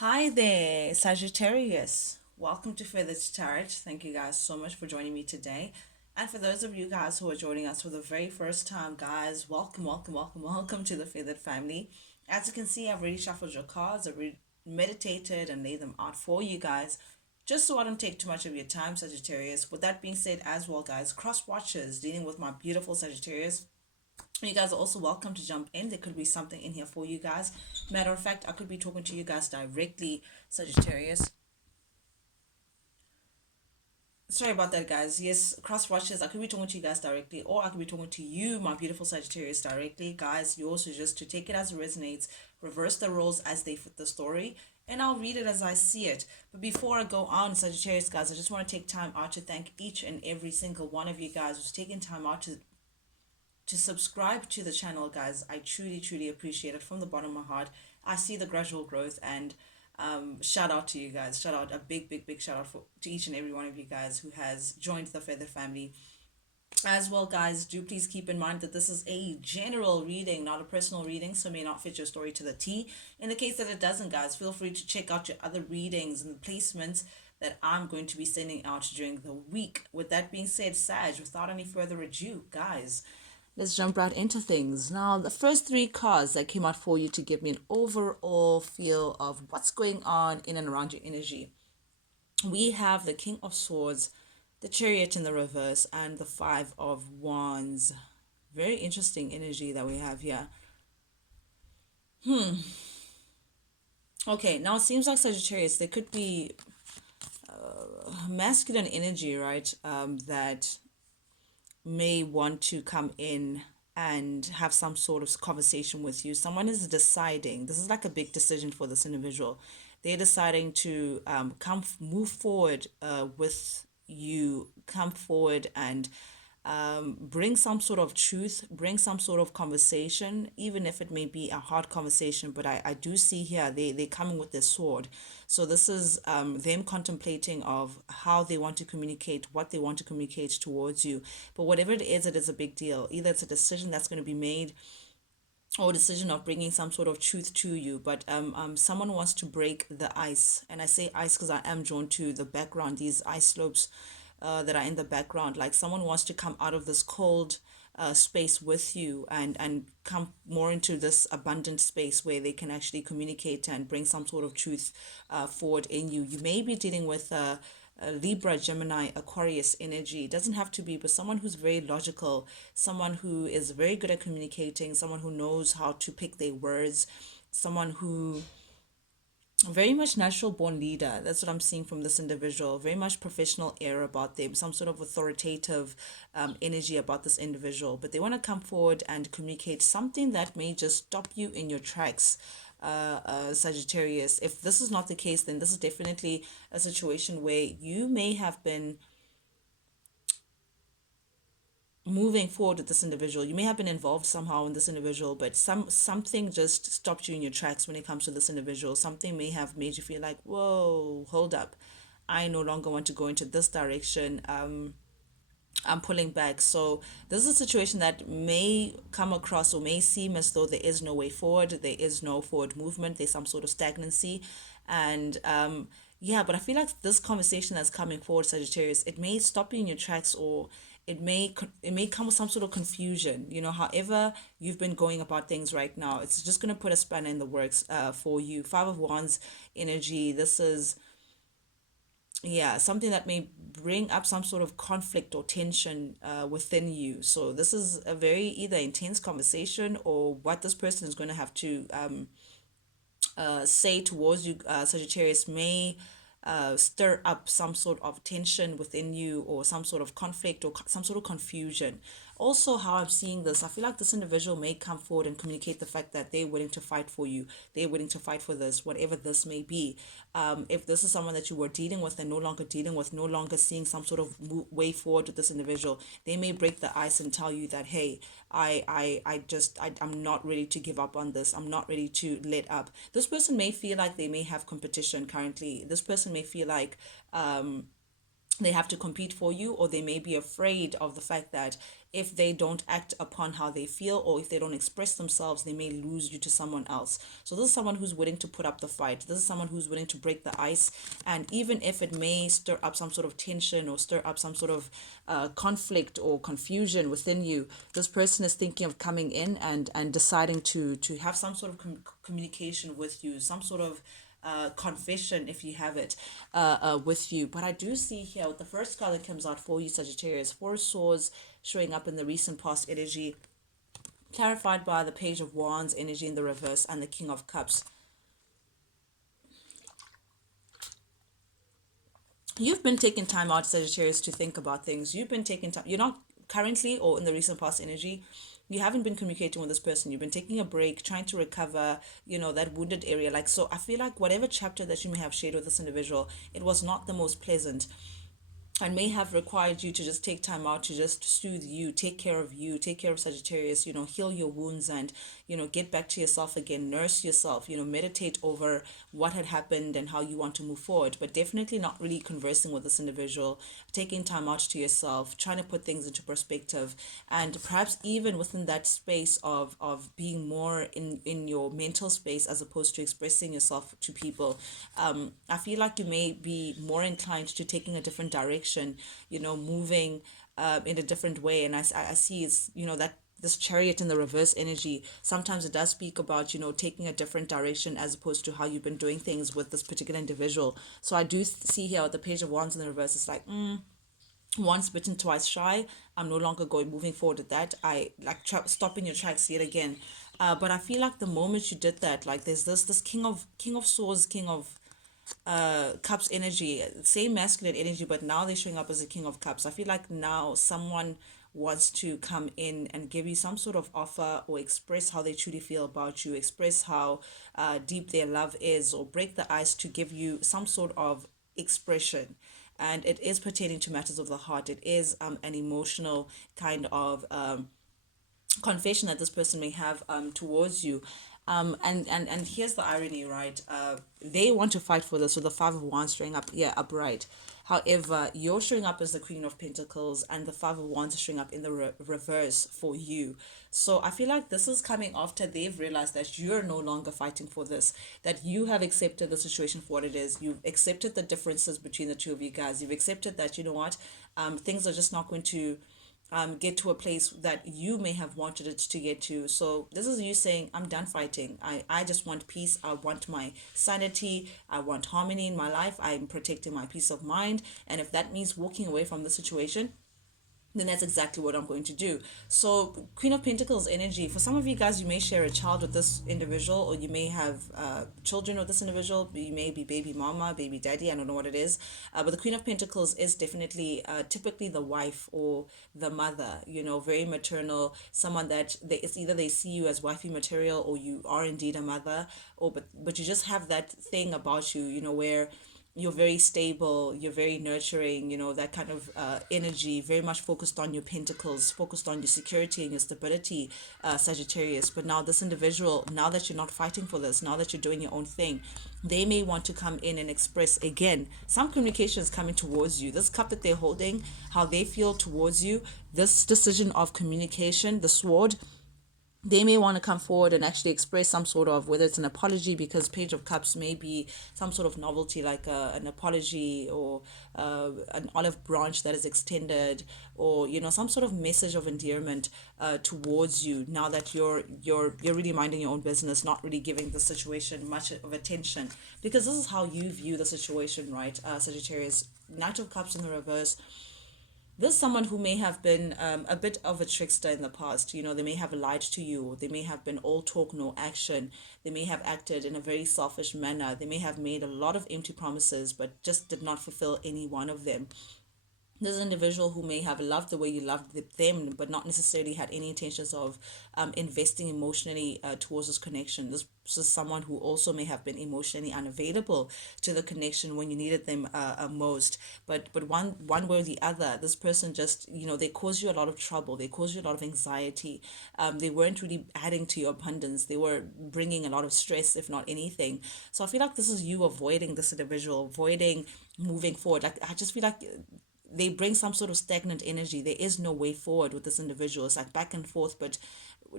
Hi there, Sagittarius. Welcome to Feathered Tarot. Thank you guys so much for joining me today. And for those of you guys who are joining us for the very first time, guys, welcome, welcome, welcome, welcome to the Feathered family. As you can see, I've already shuffled your cards, I've already meditated and laid them out for you guys, just so I don't take too much of your time, Sagittarius. With that being said, as well, guys, cross watches dealing with my beautiful Sagittarius. You guys are also welcome to jump in. There could be something in here for you guys. Matter of fact, I could be talking to you guys directly, Sagittarius. Sorry about that, guys. Yes, cross watches. I could be talking to you guys directly, or I could be talking to you, my beautiful Sagittarius, directly. Guys, you also just to take it as it resonates, reverse the roles as they fit the story, and I'll read it as I see it. But before I go on, Sagittarius, guys, I just want to take time out to thank each and every single one of you guys who's taken time out to subscribe to the channel, guys. I truly, truly appreciate it from the bottom of my heart. I see the gradual growth, and shout out to you guys. Shout out, a big, big, big shout out to each and every one of you guys who has joined the Feather family. As well, guys, do please keep in mind that this is a general reading, not a personal reading, so may not fit your story to the T. In the case that it doesn't, guys, feel free to check out your other readings and placements that I'm going to be sending out during the week. With that being said, Sag, without any further ado, guys, let's jump right into things. Now, the first three cards that came out for you to give me an overall feel of what's going on in and around your energy. We have the King of Swords, the Chariot in the reverse, and the Five of Wands. Very interesting energy that we have here. Okay, now it seems like Sagittarius, there could be masculine energy, right? That may want to come in and have some sort of conversation with you. Someone is deciding, this is like a big decision for this individual. They're deciding to move forward with you, come forward and bring some sort of truth, bring some sort of conversation, even if it may be a hard conversation. But I do see here they're coming with their sword. So this is them contemplating of how they want to communicate, what they want to communicate towards you. But whatever it is a big deal. Either it's a decision that's going to be made or decision of bringing some sort of truth to you, but someone wants to break the ice, and I say ice because I am drawn to the background, these ice slopes that are in the background. Like someone wants to come out of this cold space with you and come more into this abundant space where they can actually communicate and bring some sort of truth forward in you. You may be dealing with Libra, Gemini, Aquarius energy. It doesn't have to be, but someone who's very logical, someone who is very good at communicating, someone who knows how to pick their words, someone who very much natural born leader. That's what I'm seeing from this individual. Very much professional air about them, some sort of authoritative energy about this individual. But they want to come forward and communicate something that may just stop you in your tracks. Sagittarius. If this is not the case, then this is definitely a situation where you may have been moving forward with this individual. You may have been involved somehow in this individual, but something just stopped you in your tracks when it comes to this individual. Something may have made you feel like, whoa, hold up, I no longer want to go into this direction. I'm pulling back. So this is a situation that may come across or may seem as though there is no way forward, there is no forward movement, there's some sort of stagnancy. And yeah, but I feel like this conversation that's coming forward, Sagittarius, it may stop you in your tracks, or it may come with some sort of confusion. However you've been going about things right now, it's just going to put a spanner in the works for you. Five of Wands energy. This is, yeah, something that may bring up some sort of conflict or tension within you. So this is a very either intense conversation, or what this person is going to have to say towards you, Sagittarius, may stir up some sort of tension within you, or some sort of conflict, or some sort of confusion. Also, how I'm seeing this, I feel like this individual may come forward and communicate the fact that they're willing to fight for you. They're willing to fight for this, whatever this may be. If this is someone that you were dealing with and no longer dealing with, no longer seeing some sort of way forward with this individual, they may break the ice and tell you that, hey, I'm not ready to give up on this. I'm not ready to let up. This person may feel like they may have competition currently. This person may feel like they have to compete for you, or they may be afraid of the fact that if they don't act upon how they feel, or if they don't express themselves, they may lose you to someone else. So this is someone who's willing to put up the fight. This is someone who's willing to break the ice. And even if it may stir up some sort of tension or stir up some sort of conflict or confusion within you, this person is thinking of coming in and deciding to have some sort of communication with you, some sort of confession if you have it with you. But I do see here with the first card that comes out for you, Sagittarius, Four of Swords showing up in the recent past energy, clarified by the Page of Wands energy in the reverse and the King of Cups. You've been taking time out, Sagittarius, to think about things. You've been taking time. You're not currently, or in the recent past energy, you haven't been communicating with this person. You've been taking a break, trying to recover, that wounded area. Like, so I feel like whatever chapter that you may have shared with this individual, it was not the most pleasant, and may have required you to just take time out to just soothe you, take care of Sagittarius, heal your wounds, and, get back to yourself again, nurse yourself, meditate over what had happened and how you want to move forward. But definitely not really conversing with this individual, taking time out to yourself, trying to put things into perspective, and perhaps even within that space of being more in your mental space as opposed to expressing yourself to people. I feel like you may be more inclined to taking a different direction, moving in a different way. And I see it's, that this Chariot in the reverse energy, sometimes it does speak about, taking a different direction as opposed to how you've been doing things with this particular individual. So I do see here with the Page of Wands in the reverse, it's like, once bitten, twice shy. I'm no longer moving forward with that. I like stopping your tracks yet again. But I feel like the moment you did that, like there's this King of Swords, King of Cups energy, same masculine energy, but now they're showing up as a King of Cups. I feel like now someone wants to come in and give you some sort of offer, or express how they truly feel about you, express how deep their love is, or break the ice to give you some sort of expression. And it is pertaining to matters of the heart. It is an emotional kind of confession that this person may have towards you. And here's the irony, right? They want to fight for this with the Five of Wands showing up, yeah, upright. However, you're showing up as the Queen of Pentacles, and the Five of Wands is showing up in the reverse for you. So I feel like this is coming after they've realized that you're no longer fighting for this, that you have accepted the situation for what it is. You've accepted the differences between the two of you guys. You've accepted that, you know what, things are just not going to get to a place that you may have wanted it to get to. So this is you saying, I'm done fighting. I just want peace. I want my sanity. I want harmony in my life. I'm protecting my peace of mind. And if that means walking away from the situation, then that's exactly what I'm going to do. So Queen of Pentacles energy, for some of you guys, you may share a child with this individual, or you may have children with this individual. You may be baby mama, baby daddy, I don't know what it is. But the Queen of Pentacles is definitely typically the wife or the mother, very maternal, someone that it's either they see you as wifey material, or you are indeed a mother, or but you just have that thing about you, where you're very stable, you're very nurturing, that kind of energy, very much focused on your pentacles, focused on your security and your stability, Sagittarius. But now this individual, now that you're not fighting for this, now that you're doing your own thing, they may want to come in and express again some communication is coming towards you. This cup that they're holding, how they feel towards you, this decision of communication, the sword, they may want to come forward and actually express some sort of, whether it's an apology, because Page of Cups may be some sort of novelty, like an apology, or an olive branch that is extended, or some sort of message of endearment towards you, now that you're really minding your own business, not really giving the situation much of attention, because this is how you view the situation, right? Sagittarius, Knight of Cups in the reverse. This is someone who may have been a bit of a trickster in the past. They may have lied to you. They may have been all talk, no action. They may have acted in a very selfish manner. They may have made a lot of empty promises, but just did not fulfill any one of them. This is an individual who may have loved the way you loved them, but not necessarily had any intentions of investing emotionally towards this connection. This is someone who also may have been emotionally unavailable to the connection when you needed them most. But one way or the other, this person just, they cause you a lot of trouble. They cause you a lot of anxiety. They weren't really adding to your abundance. They were bringing a lot of stress, if not anything. So I feel like this is you avoiding this individual, avoiding moving forward. Like, I just feel like they bring some sort of stagnant energy. There is no way forward with this individual. It's like back and forth, but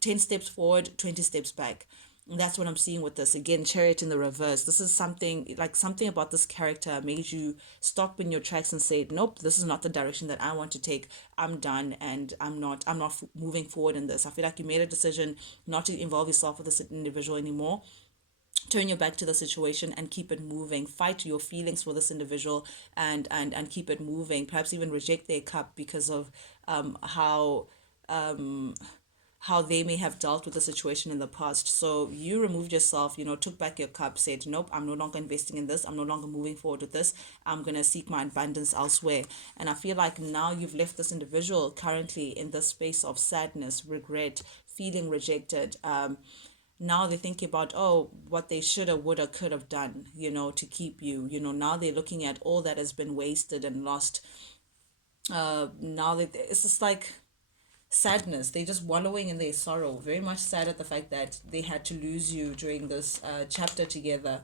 10 steps forward, 20 steps back. And that's what I'm seeing with this. Again, chariot in the reverse. This is something like something about this character made you stop in your tracks and say, nope, this is not the direction that I want to take. I'm done, and I'm not moving forward in this. I feel like you made a decision not to involve yourself with this individual anymore. Turn your back to the situation and keep it moving. Fight your feelings for this individual, and keep it moving. Perhaps even reject their cup because of um how they may have dealt with the situation in the past. So you removed yourself, took back your cup, said, nope, I'm no longer investing in this. I'm no longer moving forward with this. I'm going to seek my abundance elsewhere. And I feel like now you've left this individual currently in this space of sadness, regret, feeling rejected. Now they're thinking about, oh, what they shoulda, woulda, could have done, to keep you. Now they're looking at all that has been wasted and lost. Now that it's just like sadness. They're just wallowing in their sorrow, very much sad at the fact that they had to lose you during this chapter together,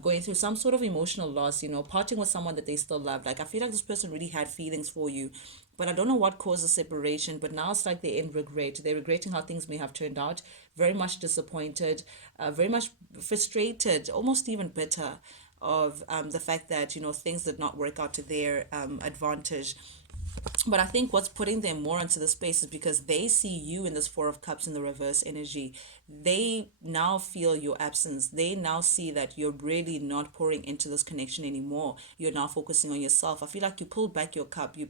going through some sort of emotional loss, parting with someone that they still love. Like, I feel like this person really had feelings for you, but I don't know what caused the separation. But now it's like they're in regret. They're regretting how things may have turned out, very much disappointed, very much frustrated, almost even bitter of the fact that, things did not work out to their advantage. But I think what's putting them more into the space is because they see you in this Four of Cups in the reverse energy. They now feel your absence. They now see that you're really not pouring into this connection anymore. You're now focusing on yourself. I feel like you pulled back your cup. You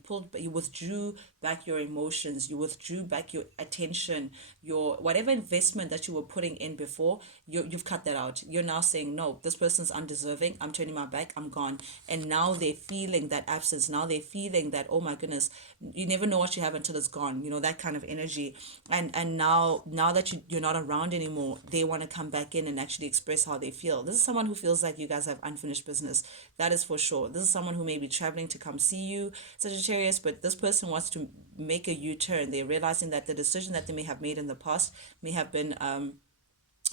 withdrew back your emotions. You withdrew back your attention. Your whatever investment that you were putting in before, you've cut that out. You're now saying, no, this person's undeserving. I'm turning my back. I'm gone. And now they're feeling that absence. Now they're feeling that, oh my goodness, you never know what you have until it's gone, that kind of energy. And now that you're not around anymore, they want to come back in and actually express how they feel. This is someone who feels like you guys have unfinished business. That is for sure. This is someone who may be traveling to come see you, Sagittarius, but this person wants to make a U-turn. They're realizing that the decision that they may have made in the past may have been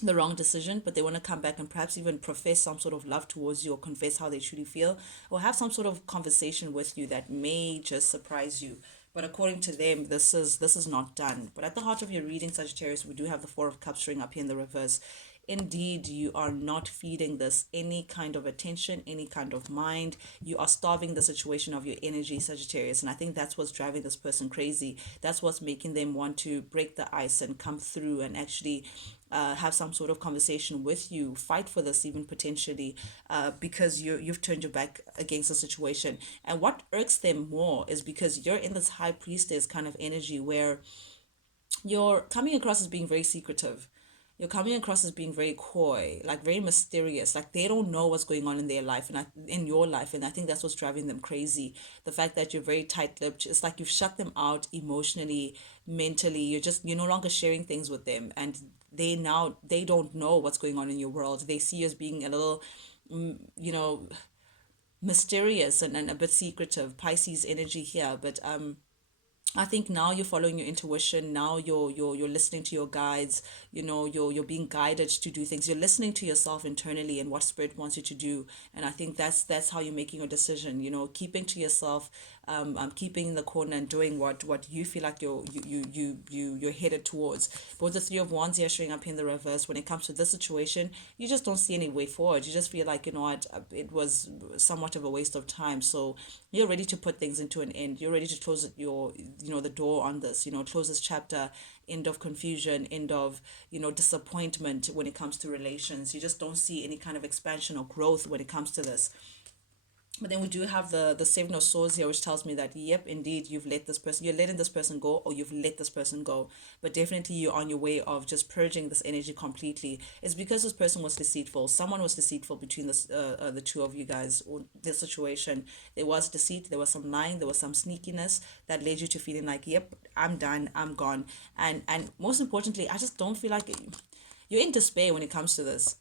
the wrong decision, but they want to come back and perhaps even profess some sort of love towards you, or confess how they truly feel, or have some sort of conversation with you that may just surprise you. But according to them, this is not done. But at the heart of your reading, Sagittarius, we do have the Four of Cups showing up here in the reverse. Indeed, you are not feeding this any kind of attention, any kind of mind. You are starving the situation of your energy, Sagittarius. And I think that's what's driving this person crazy. That's what's making them want to break the ice and come through and actually have some sort of conversation with you, fight for this even potentially, because you've turned your back against the situation. And what irks them more is because you're in this high priestess kind of energy where you're coming across as being very secretive. You're coming across as being very coy, like very mysterious. Like they don't know what's going on in their life and in your life, and I think that's what's driving them crazy. The fact that you're very tight-lipped, it's like you've shut them out emotionally, mentally. You're no longer sharing things with them, and they don't know what's going on in your world. They see you as being a little, you know, mysterious and a bit secretive. Pisces energy here, but I think now you're following your intuition. Now you're listening to your guides. You're being guided to do things. You're listening to yourself internally and what spirit wants you to do. And I think that's how you're making a decision. Keeping to yourself, keeping in the corner and doing what you feel like you're headed towards. But with the Three of Wands here showing up in the reverse, when it comes to this situation, you just don't see any way forward. You just feel like, what, it was somewhat of a waste of time. So you're ready to put things into an end. You're ready to close the door on this, close this chapter, end of confusion, end of, disappointment when it comes to relations. You just don't see any kind of expansion or growth when it comes to this. But then we do have the Seven of Swords here, which tells me that, yep, indeed, you're letting this person go, or you've let this person go. But definitely you're on your way of just purging this energy completely. It's because this person was deceitful. Someone was deceitful between the two of you guys, or this situation. There was deceit, there was some lying, there was some sneakiness that led you to feeling like, yep, I'm done, I'm gone. And most importantly, I just don't feel like you're in despair when it comes to this.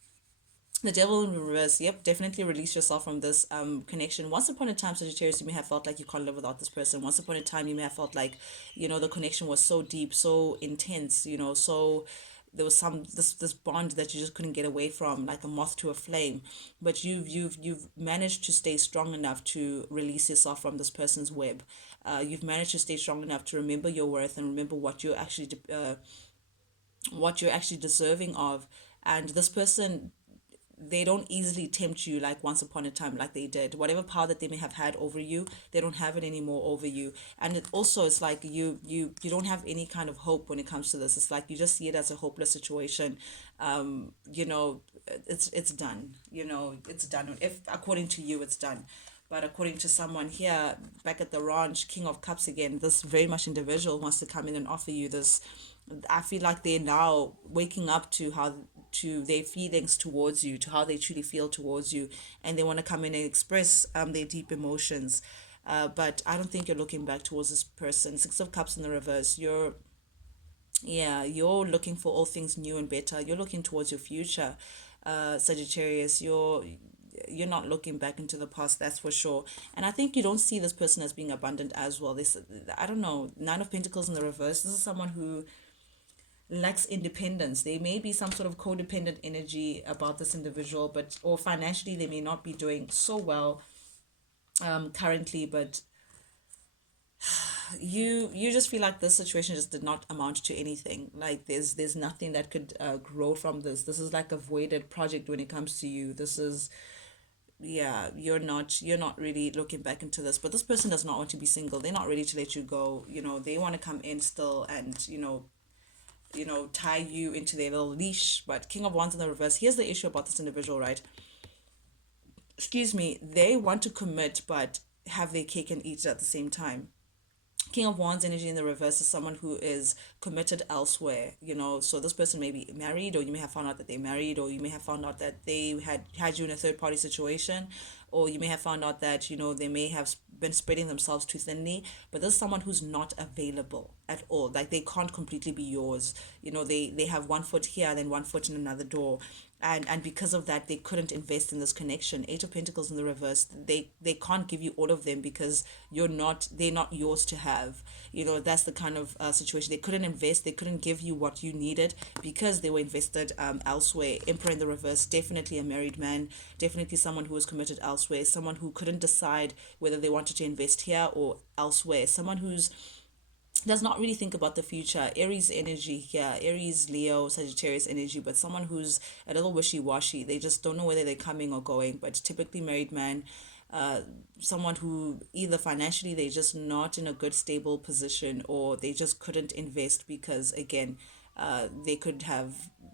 The Devil in reverse. Yep, definitely release yourself from this connection. Once upon a time, Sagittarius, you may have felt like you can't live without this person. Once upon a time, you may have felt like, the connection was so deep, so intense, so there was this bond that you just couldn't get away from, like a moth to a flame. But you've managed to stay strong enough to release yourself from this person's web. You've managed to stay strong enough to remember your worth and remember what you're actually deserving of. And this person, they don't easily tempt you like once upon a time like they did. Whatever power that they may have had over you, they don't have it anymore over you. And it also, it's like you don't have any kind of hope when it comes to this. It's like you just see it as a hopeless situation. You know, it's done. You know, it's done. If according to you, it's done. But according to someone here back at the ranch, King of Cups again, this very much individual wants to come in and offer you this. I feel like they're now waking up to how to their feelings towards you, to how they truly feel towards you, and they want to come in and express their deep emotions. But I don't think you're looking back towards this person. Six of Cups in the reverse. You're looking for all things new and better. You're looking towards your future, Sagittarius. You're not looking back into the past, that's for sure. And I think you don't see this person as being abundant as well. This, I don't know, Nine of Pentacles in the reverse. This is someone who lacks independence. There may be some sort of codependent energy about this individual, but or financially they may not be doing so well currently, but you just feel like this situation just did not amount to anything. Like there's nothing that could grow from this. This is like a voided project when it comes to you. This is, yeah, you're not really looking back into this. But this person does not want to be single. They're not ready to let you go. You know, they want to come in still and tie you into their little leash. But King of Wands in the reverse, here's the issue about this individual, right? Excuse me, they want to commit but have their cake and eat it at the same time. King of Wands energy in the reverse is someone who is committed elsewhere, so this person may be married, or you may have found out that they're married, or you may have found out that they had you in a third party situation, or you may have found out that they may have been spreading themselves too thinly. But there's someone who's not available at all, like they can't completely be yours. They have one foot here and then one foot in another door, and because of that they couldn't invest in this connection. Eight of Pentacles in the reverse, they can't give you all of them because they're not yours to have. That's the kind of situation. They couldn't invest, they couldn't give you what you needed because they were invested elsewhere. Emperor in the reverse, definitely a married man, definitely someone who was committed elsewhere, someone who couldn't decide whether they wanted to invest here or elsewhere, someone who's does not really think about the future. Aries energy here, Aries, Leo, Sagittarius energy, but someone who's a little wishy-washy. They just don't know whether they're coming or going. But typically married man, someone who either financially they're just not in a good stable position, or they just couldn't invest because again, they could have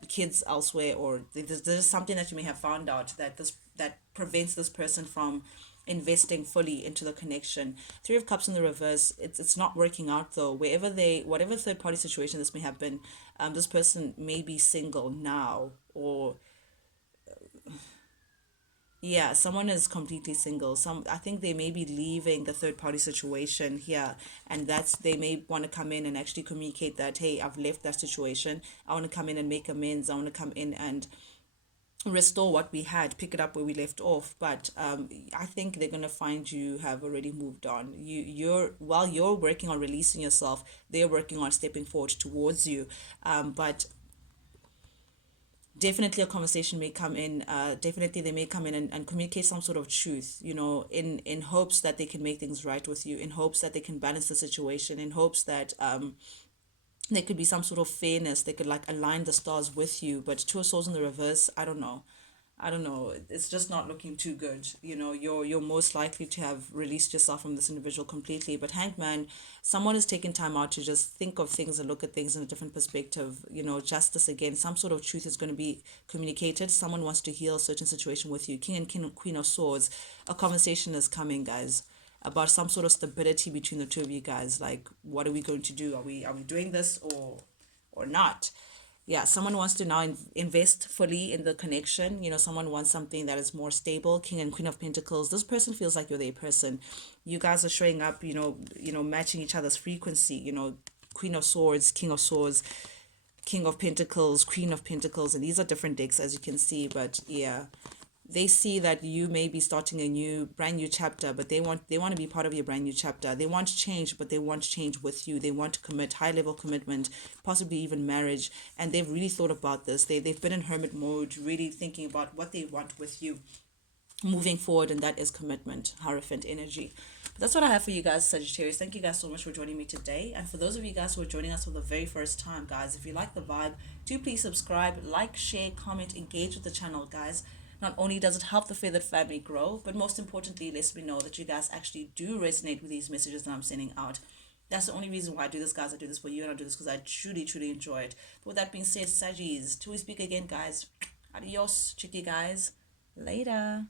kids elsewhere, or there's something that you may have found out that prevents this person from investing fully into the connection. Three of Cups in the reverse, it's not working out though. Whatever third party situation this may have been, this person may be single now, or yeah, someone is completely single. I think they may be leaving the third party situation here, and that's they may want to come in and actually communicate that, hey, I've left that situation. I want to come in and make amends. I want to come in and restore what we had, pick it up where we left off. But I think they're gonna find you have already moved on. While you're working on releasing yourself, they're working on stepping forward towards you. But definitely a conversation may come in. Definitely they may come in and communicate some sort of truth, in hopes that they can make things right with you, in hopes that they can balance the situation, in hopes that there could be some sort of fairness. They could like align the stars with you. But Two of Swords in the reverse, I don't know. I don't know. It's just not looking too good. You're most likely to have released yourself from this individual completely. But Hanged Man, someone is taking time out to just think of things and look at things in a different perspective. Justice again. Some sort of truth is going to be communicated. Someone wants to heal a certain situation with you. Queen of Swords. A conversation is coming, guys, about some sort of stability between the two of you guys. Like, what are we going to do? Are we doing this or not? Yeah, someone wants to now invest fully in the connection. Someone wants something that is more stable. King and Queen of Pentacles. This person feels like you're their person. You guys are showing up, matching each other's frequency. Queen of Swords, King of Swords, King of Pentacles, Queen of Pentacles, and these are different decks as you can see. But yeah, they see that you may be starting a brand new chapter, but they want to be part of your brand new chapter. They want change, but they want change with you. They want to commit, high level commitment, possibly even marriage. And they've really thought about this. They've been in hermit mode, really thinking about what they want with you moving forward, and that is commitment, Hierophant energy. But that's what I have for you guys, Sagittarius. Thank you guys so much for joining me today. And for those of you guys who are joining us for the very first time, guys, if you like the vibe, do please subscribe, like, share, comment, engage with the channel, guys. Not only does it help the feathered family grow, but most importantly, lets me know that you guys actually do resonate with these messages that I'm sending out. That's the only reason why I do this, guys. I do this for you, and I do this because I truly, truly enjoy it. But with that being said, Saggies, till we speak again, guys. Adios, cheeky guys. Later.